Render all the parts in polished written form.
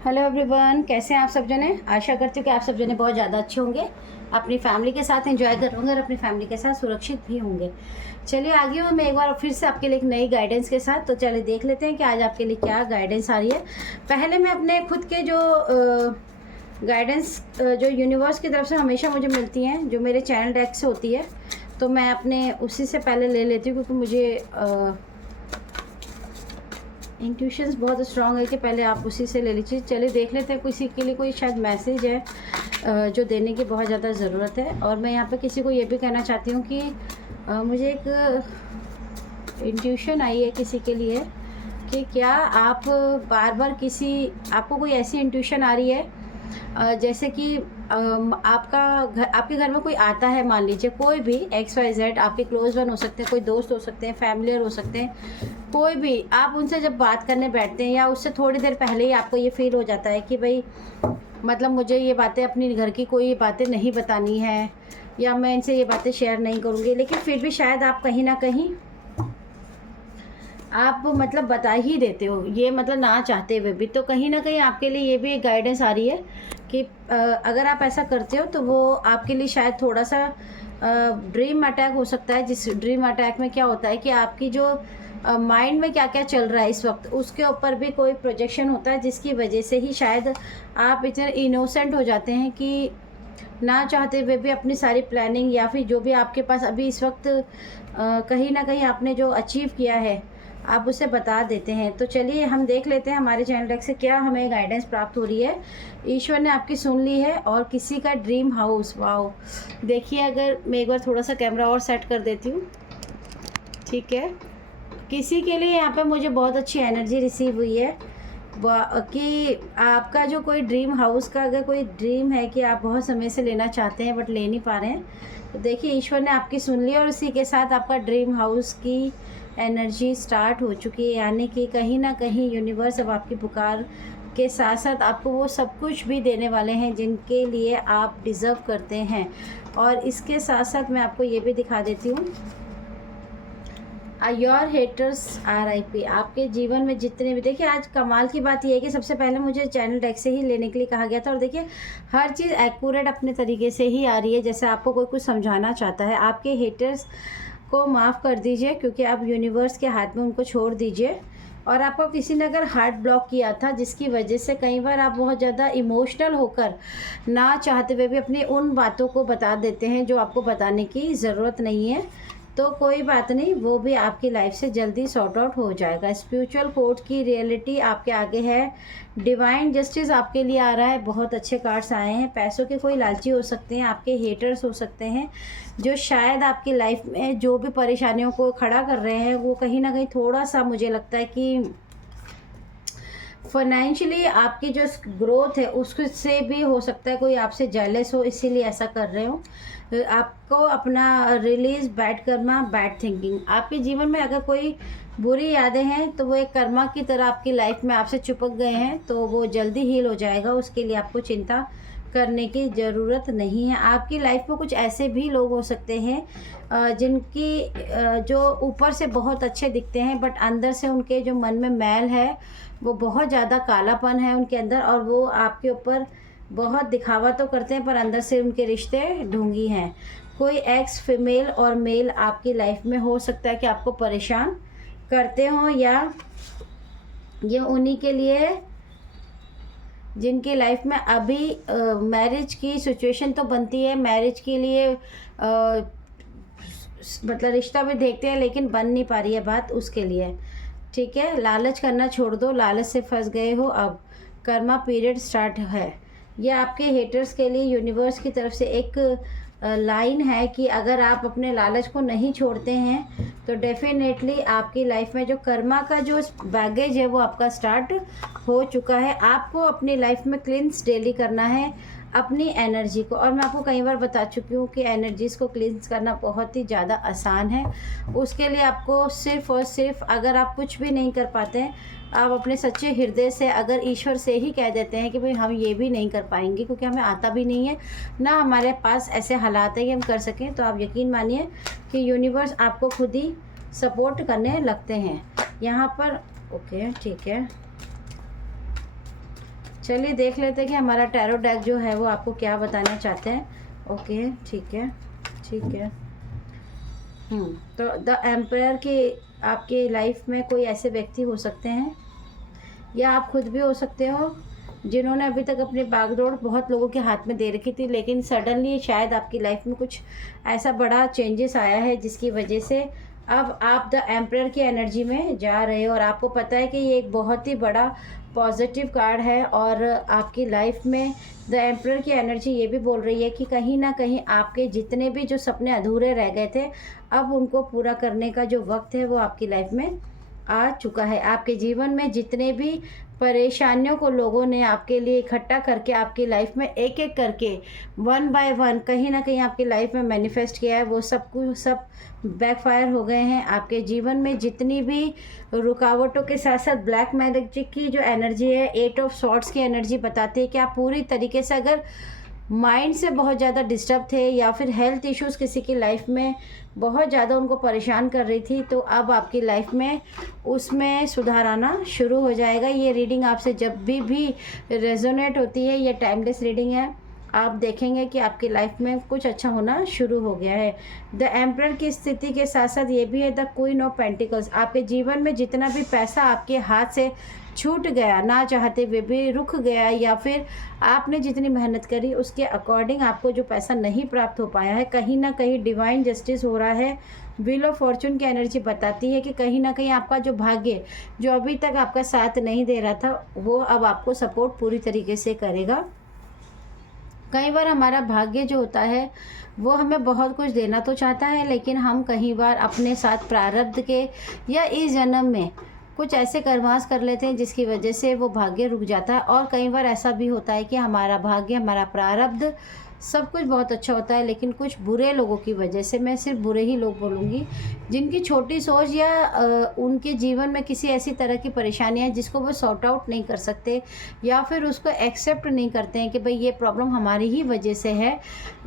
Hello everyone, कैसे हैं आप सब जने। आशा करती हूँ कि आप सब जने बहुत ज़्यादा अच्छे होंगे, अपनी फैमिली के साथ एंजॉय कर होंगे और अपनी फैमिली के साथ सुरक्षित भी होंगे। चलिए आगे हूँ मैं एक बार फिर से आपके लिए एक नई गाइडेंस के साथ। तो चलिए देख लेते हैं कि आज आपके लिए क्या गाइडेंस आ रही है। पहले मैं अपने खुद के जो गाइडेंस जो यूनिवर्स की तरफ से हमेशा मुझे मिलती हैं, जो मेरे चैनल डेक से होती है, तो मैं अपने उसी से पहले ले लेती हूँ, क्योंकि मुझे इंट्यूशंस बहुत स्ट्रांग है कि पहले आप उसी से ले लीजिए। चलिए देख लेते हैं किसी के लिए कोई शायद मैसेज है जो देने की बहुत ज़्यादा ज़रूरत है। और मैं यहाँ पे किसी को ये भी कहना चाहती हूँ कि मुझे एक इंट्यूशन आई है किसी के लिए कि क्या आप बार बार आपको कोई ऐसी इंट्यूशन आ रही है जैसे कि आपके घर में कोई आता है, मान लीजिए कोई भी XYZ, आपके क्लोज वन हो सकते हैं, कोई दोस्त हो सकते हैं, फैमिलियर हो सकते हैं, कोई भी। आप उनसे जब बात करने बैठते हैं या उससे थोड़ी देर पहले ही आपको ये फील हो जाता है कि भाई मतलब मुझे ये बातें, अपनी घर की कोई बातें नहीं बतानी है, या मैं इनसे ये बातें शेयर नहीं करूँगी, लेकिन फिर भी शायद आप कहीं ना कहीं आप मतलब बता ही देते हो, ये मतलब ना चाहते हुए भी। तो कहीं ना कहीं आपके लिए ये भी एक गाइडेंस आ रही है कि अगर आप ऐसा करते हो तो वो आपके लिए शायद थोड़ा सा ड्रीम अटैक हो सकता है। जिस ड्रीम अटैक में क्या होता है कि आपकी जो माइंड में क्या क्या चल रहा है इस वक्त, उसके ऊपर भी कोई प्रोजेक्शन होता है, जिसकी वजह से ही शायद आप इतने इनोसेंट हो जाते हैं कि ना चाहते हुए भी अपनी सारी प्लानिंग या फिर जो भी आपके पास अभी इस वक्त कहीं ना कहीं आपने जो अचीव किया है, आप उसे बता देते हैं। तो चलिए हम देख लेते हैं हमारे चैनल डेक से क्या हमें गाइडेंस प्राप्त हो रही है। ईश्वर ने आपकी सुन ली है। और किसी का ड्रीम हाउस, वाओ, देखिए अगर मैं एक बार थोड़ा सा कैमरा और सेट कर देती हूँ, ठीक है। किसी के लिए यहाँ पे मुझे बहुत अच्छी एनर्जी रिसीव हुई है कि आपका जो कोई ड्रीम हाउस का अगर कोई ड्रीम है कि आप बहुत समय से लेना चाहते हैं बट ले नहीं पा रहे हैं, तो देखिए ईश्वर ने आपकी सुन ली और इसी के साथ आपका ड्रीम हाउस की एनर्जी स्टार्ट हो चुकी है। यानी कि कहीं ना कहीं यूनिवर्स अब आपकी पुकार के साथ साथ आपको वो सब कुछ भी देने वाले हैं जिनके लिए आप डिज़र्व करते हैं। और इसके साथ साथ मैं आपको ये भी दिखा देती हूँ, योर हेटर्स RIP। आपके जीवन में जितने भी, देखिए आज कमाल की बात यह है कि सबसे पहले मुझे चैनल डेक से ही लेने के लिए कहा गया था, और देखिए हर चीज़ एक्यूरेट अपने तरीके से ही आ रही है, जैसे आपको कोई कुछ समझाना चाहता है। आपके हेटर्स को माफ़ कर दीजिए, क्योंकि आप यूनिवर्स के हाथ में उनको छोड़ दीजिए। और आपको किसी ने अगर हार्ट ब्लॉक किया था, जिसकी वजह से कई बार आप बहुत ज़्यादा इमोशनल होकर ना चाहते हुए भी अपनी उन बातों को बता देते हैं जो आपको बताने की ज़रूरत नहीं है, तो कोई बात नहीं, वो भी आपकी लाइफ से जल्दी सॉर्ट आउट हो जाएगा। स्पिरिचुअल कोर्ट की रियलिटी आपके आगे है। डिवाइन जस्टिस आपके लिए आ रहा है। बहुत अच्छे कार्ड्स आए हैं। पैसों के कोई लालची हो सकते हैं, आपके हेटर्स हो सकते हैं, जो शायद आपकी लाइफ में जो भी परेशानियों को खड़ा कर रहे हैं, वो कहीं ना कहीं थोड़ा सा मुझे लगता है कि फाइनेंशियली आपकी जो ग्रोथ है उससे भी हो सकता है कोई आपसे जेलस हो, इसीलिए ऐसा कर रहे हो। आपको अपना release bad Karma, bad thinking. आपके जीवन में अगर कोई बुरी यादें हैं तो वो एक कर्मा की तरह आपकी लाइफ में आपसे चिपक गए हैं, तो वो जल्दी हील हो जाएगा। उसके लिए आपको चिंता करने की ज़रूरत नहीं है। आपकी लाइफ में कुछ ऐसे भी लोग हो सकते हैं जिनकी जो ऊपर से बहुत अच्छे दिखते हैं बट अंदर से उनके जो मन में मैल है, वो बहुत ज़्यादा कालापन है उनके अंदर, और वो आपके ऊपर बहुत दिखावा तो करते हैं पर अंदर से उनके रिश्ते ढूंगी हैं। कोई एक्स फीमेल और मेल आपकी लाइफ में हो सकता है कि आपको परेशान करते हों, या ये उन्हीं के लिए जिनकी लाइफ में अभी मैरिज की सिचुएशन तो बनती है, मैरिज के लिए मतलब रिश्ता भी देखते हैं लेकिन बन नहीं पा रही है बात, उसके लिए। ठीक है, लालच करना छोड़ दो, लालच से फंस गए हो, अब कर्मा पीरियड स्टार्ट है। यह आपके हेटर्स के लिए यूनिवर्स की तरफ से एक लाइन है कि अगर आप अपने लालच को नहीं छोड़ते हैं तो डेफिनेटली आपकी लाइफ में जो कर्मा का जो बैगेज है वो आपका स्टार्ट हो चुका है। आपको अपनी लाइफ में क्लींस डेली करना है अपनी एनर्जी को, और मैं आपको कई बार बता चुकी हूँ कि एनर्जीज़ को क्लींस करना बहुत ही ज़्यादा आसान है। उसके लिए आपको सिर्फ़ और सिर्फ, अगर आप कुछ भी नहीं कर पाते हैं, आप अपने सच्चे हृदय से अगर ईश्वर से ही कह देते हैं कि भाई हम ये भी नहीं कर पाएंगे क्योंकि हमें आता भी नहीं है, ना हमारे पास ऐसे हालात है कि हम कर सकें, तो आप यकीन मानिए कि यूनिवर्स आपको खुद ही सपोर्ट करने लगते हैं यहाँ पर। ओके, ठीक है, चलिए देख लेते हैं कि हमारा टैरो डेक जो है वो आपको क्या बताना चाहते हैं। ओके, ठीक है, ठीक है। तो द एम्पायर के आपके लाइफ में कोई ऐसे व्यक्ति हो सकते हैं, या आप खुद भी हो सकते हो, जिन्होंने अभी तक अपनी भागदौड़ बहुत लोगों के हाथ में दे रखी थी, लेकिन सडनली शायद आपकी लाइफ में कुछ ऐसा बड़ा चेंजेस आया है जिसकी वजह से अब आप द एम्पायर की एनर्जी में जा रहे हो। और आपको पता है कि ये एक बहुत ही बड़ा पॉजिटिव कार्ड है, और आपकी लाइफ में द एम्पायर की एनर्जी ये भी बोल रही है कि कहीं ना कहीं आपके जितने भी जो सपने अधूरे रह गए थे, अब उनको पूरा करने का जो वक्त है वो आपकी लाइफ में आ चुका है। आपके जीवन में जितने भी परेशानियों को लोगों ने आपके लिए इकट्ठा करके आपकी लाइफ में एक एक करके 1 बाय 1 कहीं ना कहीं आपकी लाइफ में मैनिफेस्ट किया है, वो सब बैकफायर हो गए हैं। आपके जीवन में जितनी भी रुकावटों के साथ साथ ब्लैक मैजिक की जो एनर्जी है, 8 ऑफ सॉर्ड्स की एनर्जी बताती है कि आप पूरी तरीके से अगर माइंड से बहुत ज़्यादा डिस्टर्ब थे, या फिर हेल्थ इश्यूज़ किसी की लाइफ में बहुत ज़्यादा उनको परेशान कर रही थी, तो अब आपकी लाइफ में उसमें सुधार आना शुरू हो जाएगा। ये रीडिंग आपसे जब भी रेजोनेट होती है, ये टाइमलेस रीडिंग है, आप देखेंगे कि आपकी लाइफ में कुछ अच्छा होना शुरू हो गया है। द एम्परर की स्थिति के साथ साथ ये भी है द क्वीन ऑफ पेंटिकल्स। आपके जीवन में जितना भी पैसा आपके हाथ से छूट गया, ना चाहते हुए भी रुक गया, या फिर आपने जितनी मेहनत करी उसके अकॉर्डिंग आपको जो पैसा नहीं प्राप्त हो पाया है, कहीं ना कहीं डिवाइन जस्टिस हो रहा है। व्हील ऑफ फॉर्चून की एनर्जी बताती है कि कहीं ना कहीं आपका जो भाग्य जो अभी तक आपका साथ नहीं दे रहा था, वो अब आपको सपोर्ट पूरी तरीके से करेगा। कई बार हमारा भाग्य जो होता है वो हमें बहुत कुछ देना तो चाहता है, लेकिन हम कई बार अपने साथ प्रारब्ध के या इस जन्म में कुछ ऐसे कर्मास कर लेते हैं जिसकी वजह से वो भाग्य रुक जाता है। और कई बार ऐसा भी होता है कि हमारा भाग्य, हमारा प्रारब्ध सब कुछ बहुत अच्छा होता है, लेकिन कुछ बुरे लोगों की वजह से, मैं सिर्फ बुरे ही लोग बोलूँगी, जिनकी छोटी सोच या उनके जीवन में किसी ऐसी तरह की परेशानियाँ हैं जिसको वो सॉर्ट आउट नहीं कर सकते, या फिर उसको एक्सेप्ट नहीं करते हैं कि भाई ये प्रॉब्लम हमारी ही वजह से है।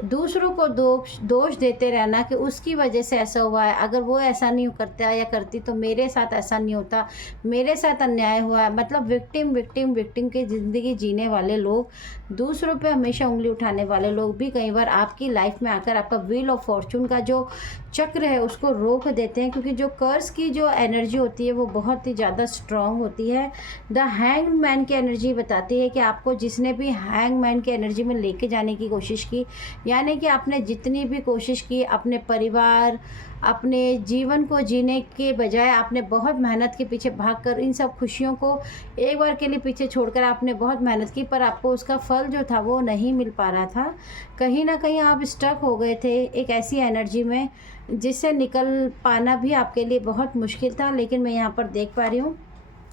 दूसरों को दोष देते रहना कि उसकी वजह से ऐसा हुआ है, अगर वो ऐसा नहीं करता या करती तो मेरे साथ ऐसा नहीं होता, मेरे साथ अन्याय हुआ है। मतलब विक्टिम की ज़िंदगी जीने वाले लोग, दूसरों पे हमेशा उंगली उठाने वाले लोग भी कई बार आपकी लाइफ में आकर आपका व्हील ऑफ फॉर्चून का जो चक्र है उसको रोक देते हैं, क्योंकि जो कर्स की जो एनर्जी होती है वो बहुत ही ज़्यादा स्ट्रांग होती है। द हैंग मैन की एनर्जी बताती है कि आपको जिसने भी हैंग मैन की एनर्जी में लेके जाने की कोशिश की, यानी कि आपने जितनी भी कोशिश की अपने परिवार, अपने जीवन को जीने के बजाय आपने बहुत मेहनत के पीछे भागकर इन सब खुशियों को एक बार के लिए पीछे छोड़कर आपने बहुत मेहनत की, पर आपको उसका फल जो था वो नहीं मिल पा रहा था। कहीं ना कहीं आप स्टक हो गए थे एक ऐसी एनर्जी में जिससे निकल पाना भी आपके लिए बहुत मुश्किल था। लेकिन मैं यहाँ पर देख पा रही हूँ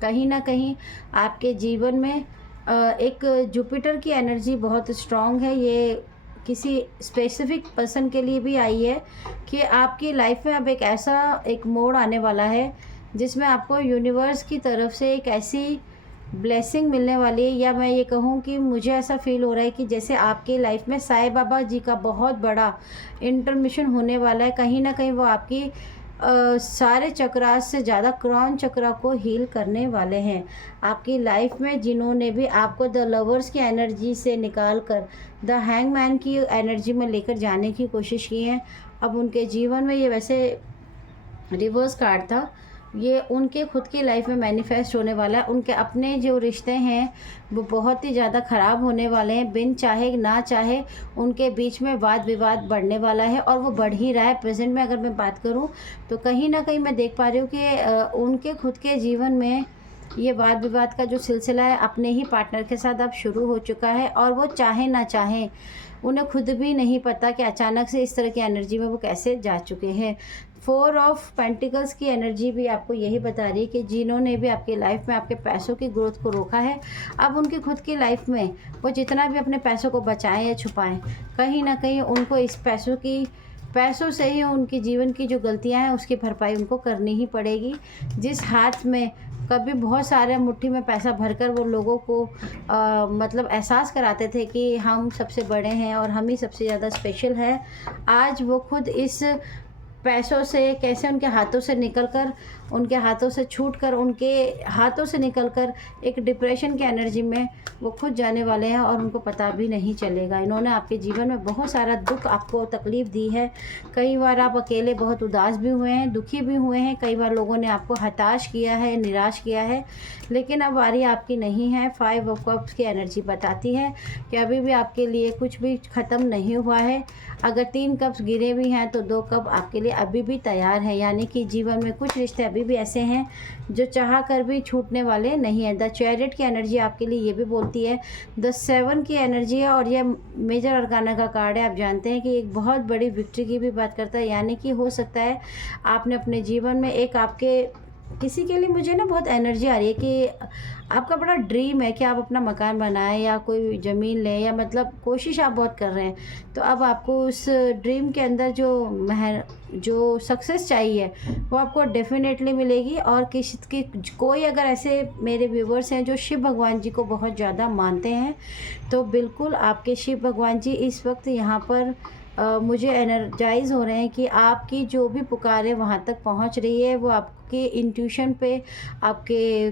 कहीं ना कहीं आपके जीवन में एक जुपिटर की एनर्जी बहुत स्ट्रॉन्ग है। ये किसी स्पेसिफिक पर्सन के लिए भी आई है कि आपकी लाइफ में अब एक मोड़ आने वाला है जिसमें आपको यूनिवर्स की तरफ से एक ऐसी ब्लेसिंग मिलने वाली है, या मैं ये कहूँ कि मुझे ऐसा फील हो रहा है कि जैसे आपकी लाइफ में साईं बाबा जी का बहुत बड़ा इंटरमिशन होने वाला है। कहीं ना कहीं वो आपकी सारे चक्रास से ज़्यादा क्रॉन चक्रा को हील करने वाले हैं। आपकी लाइफ में जिन्होंने भी आपको द लवर्स की एनर्जी से निकाल कर द हैंगमैन की एनर्जी में लेकर जाने की कोशिश की है, अब उनके जीवन में ये वैसे रिवर्स कार्ड था, ये उनके खुद की लाइफ में मैनिफेस्ट होने वाला है। उनके अपने जो रिश्ते हैं वो बहुत ही ज़्यादा ख़राब होने वाले हैं, बिन चाहे ना चाहे उनके बीच में वाद विवाद बढ़ने वाला है, और वो बढ़ ही रहा है। प्रेजेंट में अगर मैं बात करूं तो कहीं ना कहीं मैं देख पा रही हूँ कि उनके खुद के जीवन में ये वाद विवाद का जो सिलसिला है अपने ही पार्टनर के साथ अब शुरू हो चुका है, और वो चाहे ना चाहे उन्हें खुद भी नहीं पता कि अचानक से इस तरह की एनर्जी में वो कैसे जा चुके हैं। 4 ऑफ पेंटिकल्स की एनर्जी भी आपको यही बता रही है कि जिन्होंने भी आपकी लाइफ में आपके पैसों की ग्रोथ को रोका है, अब उनकी खुद की लाइफ में वो जितना भी अपने पैसों को बचाएं या छुपाएं, कहीं ना कहीं उनको इस पैसों से ही उनकी जीवन की जो गलतियां हैं उसकी भरपाई उनको करनी ही पड़ेगी। जिस हाथ में कभी बहुत सारे मुट्ठी में पैसा भरकर वो लोगों को मतलब एहसास कराते थे कि हम सबसे बड़े हैं और हम ही सबसे ज़्यादा स्पेशल है, आज वो खुद इस पैसों से कैसे उनके हाथों से निकलकर उनके हाथों से छूटकर, उनके हाथों से निकलकर एक डिप्रेशन की एनर्जी में वो खुद जाने वाले हैं और उनको पता भी नहीं चलेगा। इन्होंने आपके जीवन में बहुत सारा दुख, आपको तकलीफ़ दी है। कई बार आप अकेले बहुत उदास भी हुए हैं, दुखी भी हुए हैं। कई बार लोगों ने आपको हताश किया है, निराश किया है, लेकिन अब बारी आपकी नहीं है। 5 ऑफ कप्स की एनर्जी बताती है कि अभी भी आपके लिए कुछ भी ख़त्म नहीं हुआ है। अगर 3 कप्स गिरे भी हैं तो 2 कप आपके लिए अभी भी तैयार है, यानी कि जीवन में कुछ रिश्ते अभी भी ऐसे हैं जो चाह कर भी छूटने वाले नहीं हैं। द चैरियट की एनर्जी आपके लिए ये भी बोलती है, द 7 की एनर्जी है और यह मेजर अरकाना का कार्ड है। आप जानते हैं कि एक बहुत बड़ी विक्ट्री की भी बात करता है, यानी कि हो सकता है आपने अपने जीवन में एक आपके किसी के लिए, मुझे ना बहुत एनर्जी आ रही है कि आपका बड़ा ड्रीम है कि आप अपना मकान बनाएं या कोई ज़मीन लें, या मतलब कोशिश आप बहुत कर रहे हैं। तो अब आपको उस ड्रीम के अंदर जो सक्सेस चाहिए वो आपको डेफिनेटली मिलेगी। और कोई अगर ऐसे मेरे व्यूवर्स हैं जो शिव भगवान जी को बहुत ज़्यादा मानते हैं, तो बिल्कुल आपके शिव भगवान जी इस वक्त यहाँ पर मुझे एनर्जाइज़ हो रहे हैं कि आपकी जो भी पुकारें वहाँ तक पहुँच रही है। वो आपके इंट्यूशन पे, आपके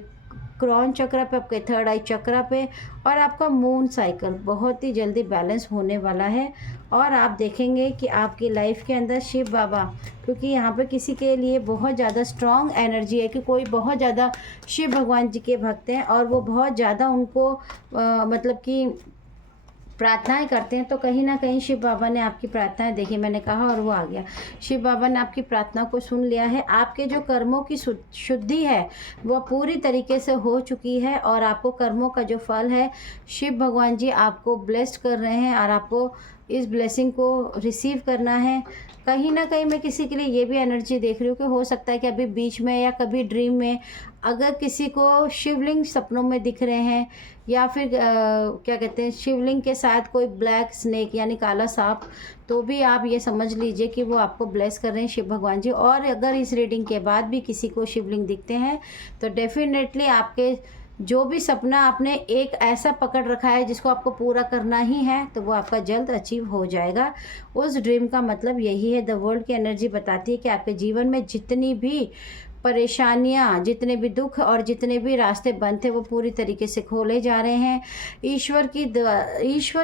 क्राउन चक्र पे, आपके थर्ड आई चक्र पे, और आपका मून साइकिल बहुत ही जल्दी बैलेंस होने वाला है। और आप देखेंगे कि आपकी लाइफ के अंदर शिव बाबा, क्योंकि यहाँ पे किसी के लिए बहुत ज़्यादा स्ट्रॉन्ग एनर्जी है कि कोई बहुत ज़्यादा शिव भगवान जी के भक्त हैं और वो बहुत ज़्यादा उनको मतलब कि प्रार्थनाएं करते हैं। तो कहीं ना कहीं शिव बाबा ने आपकी प्रार्थनाएं देखी, मैंने कहा और वो आ गया। शिव बाबा ने आपकी प्रार्थना को सुन लिया है। आपके जो कर्मों की शुद्धि है वो पूरी तरीके से हो चुकी है और आपको कर्मों का जो फल है शिव भगवान जी आपको ब्लेस्ड कर रहे हैं और आपको इस ब्लेसिंग को रिसीव करना है। कहीं ना कहीं मैं किसी के लिए ये भी एनर्जी देख रही हूँ कि हो सकता है कि अभी बीच में या कभी ड्रीम में अगर किसी को शिवलिंग सपनों में दिख रहे हैं, या फिर क्या कहते हैं, शिवलिंग के साथ कोई ब्लैक स्नेक यानी काला सांप, तो भी आप ये समझ लीजिए कि वो आपको ब्लेस कर रहे हैं शिव भगवान जी। और अगर इस रीडिंग के बाद भी किसी को शिवलिंग दिखते हैं तो डेफिनेटली आपके जो भी सपना आपने एक ऐसा पकड़ रखा है जिसको आपको पूरा करना ही है, तो वो आपका जल्द अचीव हो जाएगा। उस ड्रीम का मतलब यही है। द वर्ल्ड की एनर्जी बताती है कि आपके जीवन में जितनी भी परेशानियाँ, जितने भी दुख और जितने भी रास्ते बंद थे वो पूरी तरीके से खोले जा रहे हैं। ईश्वर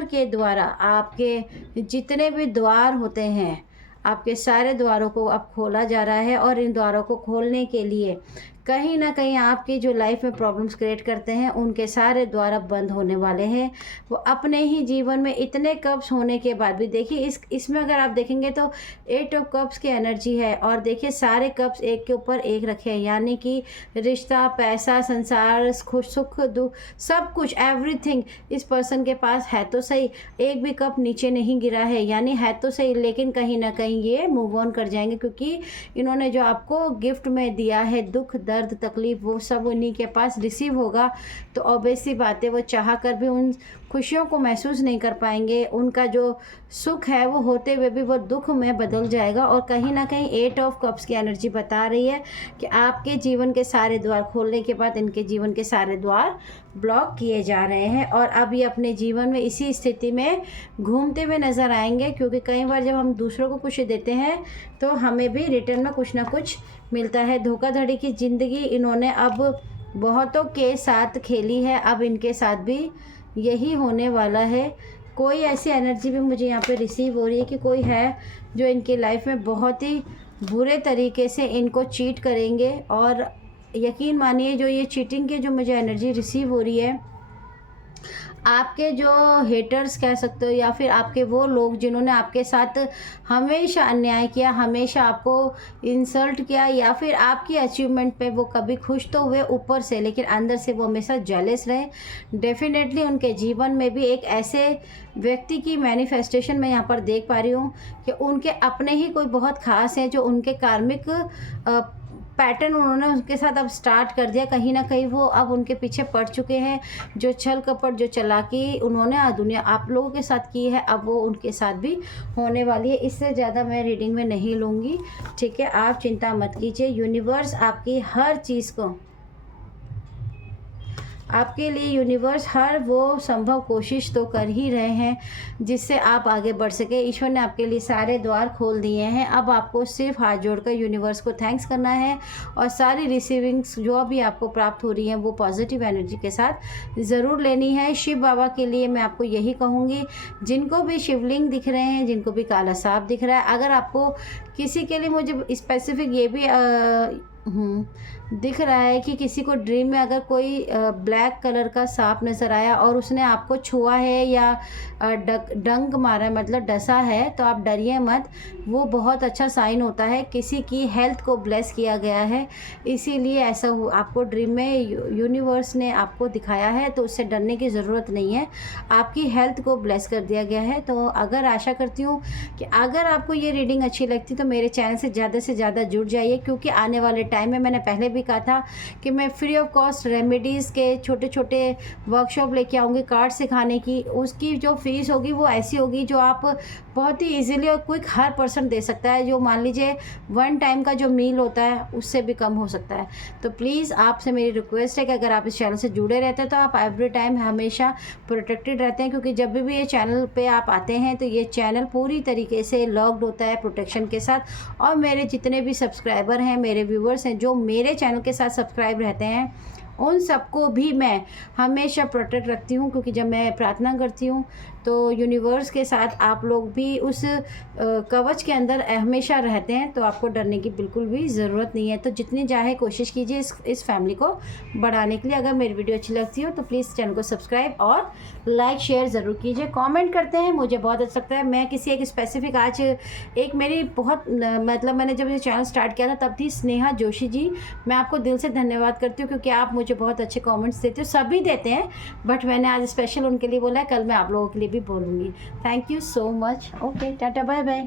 के द्वारा आपके जितने भी द्वार होते हैं, आपके सारे द्वारों को अब खोला जा रहा है। और इन द्वारों को खोलने के लिए कहीं ना कहीं आपकी जो लाइफ में प्रॉब्लम्स क्रिएट करते हैं उनके सारे द्वार अब बंद होने वाले हैं। वो अपने ही जीवन में इतने कप्स होने के बाद भी, देखिए इसमें अगर आप देखेंगे तो 8 ऑफ कप्स की एनर्जी है और देखिए सारे कप्स एक के ऊपर एक रखे हैं, यानी कि रिश्ता, पैसा, संसार, खुश, सुख, दुख, सब कुछ, एवरीथिंग इस पर्सन के पास है तो सही। एक भी कप नीचे नहीं गिरा है, यानी है तो सही, लेकिन कहीं ना कहीं ये मूव ऑन कर जाएंगे क्योंकि इन्होंने जो आपको गिफ्ट में दिया है, दुख, दर्द, तकलीफ, वो सब उन्हीं के पास रिसीव होगा। तो ऑब्वियसली बात है, वो चाह कर भी उन खुशियों को महसूस नहीं कर पाएंगे। उनका जो सुख है वो होते हुए भी वो दुख में बदल जाएगा। और कहीं ना कहीं 8 ऑफ कप्स की एनर्जी बता रही है कि आपके जीवन के सारे द्वार खोलने के बाद इनके जीवन के सारे द्वार ब्लॉक किए जा रहे हैं और अब ये अपने जीवन में इसी स्थिति में घूमते हुए नज़र आएंगे। क्योंकि कई बार जब हम दूसरों को कुछ देते हैं तो हमें भी रिटर्न में कुछ ना कुछ मिलता है। धोखाधड़ी की ज़िंदगी इन्होंने अब बहुतों के साथ खेली है, अब इनके साथ भी यही होने वाला है। कोई ऐसी एनर्जी भी मुझे यहाँ पे रिसीव हो रही है कि कोई है जो इनकी लाइफ में बहुत ही बुरे तरीके से इनको चीट करेंगे। और यकीन मानिए जो ये चीटिंग की जो मुझे एनर्जी रिसीव हो रही है, आपके जो हेटर्स कह सकते हो या फिर आपके वो लोग जिन्होंने आपके साथ हमेशा अन्याय किया, हमेशा आपको इंसल्ट किया, या फिर आपकी अचीवमेंट पे वो कभी खुश तो हुए ऊपर से, लेकिन अंदर से वो हमेशा जेलस रहे। डेफिनेटली उनके जीवन में भी एक ऐसे व्यक्ति की मैनिफेस्टेशन मैं यहाँ पर देख पा रही हूँ कि उनके अपने ही कोई बहुत ख़ास हैं जो उनके कार्मिक पैटर्न उन्होंने उनके साथ अब स्टार्ट कर दिया। कहीं ना कहीं वो अब उनके पीछे पड़ चुके हैं। जो छल कपट, जो चालाकी उन्होंने दुनिया आप लोगों के साथ की है, अब वो उनके साथ भी होने वाली है। इससे ज़्यादा मैं रीडिंग में नहीं लूँगी, ठीक है। आप चिंता मत कीजिए, यूनिवर्स आपकी हर चीज़ को आपके लिए यूनिवर्स हर वो संभव कोशिश तो कर ही रहे हैं जिससे आप आगे बढ़ सके। ईश्वर ने आपके लिए सारे द्वार खोल दिए हैं। अब आपको सिर्फ हाथ जोड़कर यूनिवर्स को थैंक्स करना है और सारी रिसीविंग्स जो भी आपको प्राप्त हो रही हैं वो पॉजिटिव एनर्जी के साथ ज़रूर लेनी है। शिव बाबा के लिए मैं आपको यही कहूँगी, जिनको भी शिवलिंग दिख रहे हैं, जिनको भी काला सांप दिख रहा है, अगर आपको किसी के लिए मुझे स्पेसिफिक ये भी दिख रहा है कि किसी को ड्रीम में अगर कोई ब्लैक कलर का सांप नज़र आया और उसने आपको छुआ है या डंक मारा है, मतलब डसा है, तो आप डरिए मत। वो बहुत अच्छा साइन होता है, किसी की हेल्थ को ब्लेस किया गया है, इसीलिए ऐसा आपको ड्रीम में यूनिवर्स ने आपको दिखाया है, तो उससे डरने की ज़रूरत नहीं है। आपकी हेल्थ को ब्लेस कर दिया गया है। तो अगर आशा करती हूँ कि अगर आपको ये रीडिंग अच्छी लगती तो मेरे चैनल से ज़्यादा जुड़ जाइए, क्योंकि आने वाले टाइम में मैंने पहले भी कहा था कि मैं फ्री ऑफ कॉस्ट रेमेडीज़ के छोटे छोटे वर्कशॉप लेके आऊँगी कार्ड सिखाने की। उसकी जो फ़ीस होगी वो ऐसी होगी जो आप बहुत ही इजीली और क्विक हर पर्सन दे सकता है, जो मान लीजिए 1 टाइम का जो मील होता है उससे भी कम हो सकता है। तो प्लीज़ आपसे मेरी रिक्वेस्ट है कि अगर आप इस चैनल से जुड़े रहते हैं तो आप एवरी टाइम हमेशा प्रोटेक्टेड रहते हैं, क्योंकि जब भी ये चैनल पे आप आते हैं तो ये चैनल पूरी तरीके से लॉक्ड होता है प्रोटेक्शन के साथ। और मेरे जितने भी सब्सक्राइबर हैं, मेरे व्यूवर्स हैं जो मेरे चैनल के साथ सब्सक्राइब रहते हैं, उन सबको भी मैं हमेशा प्रोटेक्ट रखती हूँ, क्योंकि जब मैं प्रार्थना करती हूँ तो यूनिवर्स के साथ आप लोग भी उस कवच के अंदर हमेशा रहते हैं, तो आपको डरने की बिल्कुल भी ज़रूरत नहीं है। तो जितनी चाहे कोशिश कीजिए इस फैमिली को बढ़ाने के लिए। अगर मेरी वीडियो अच्छी लगती हो तो प्लीज़ चैनल को सब्सक्राइब और लाइक शेयर ज़रूर कीजिए। कमेंट करते हैं, मुझे बहुत अच्छा लगता है। मैं किसी एक स्पेसिफिक आज एक मेरी बहुत मतलब मैंने जब ये चैनल स्टार्ट किया था तब थी स्नेहा जोशी जी, मैं आपको दिल से धन्यवाद करती हूँ, क्योंकि आप मुझे बहुत अच्छे कमेंट्स देते हो। सभी देते हैं, बट मैंने आज स्पेशल उनके लिए बोला है, कल मैं आप लोगों के लिए भी बोलूँगी। Thank you so much. Okay, tata, bye bye.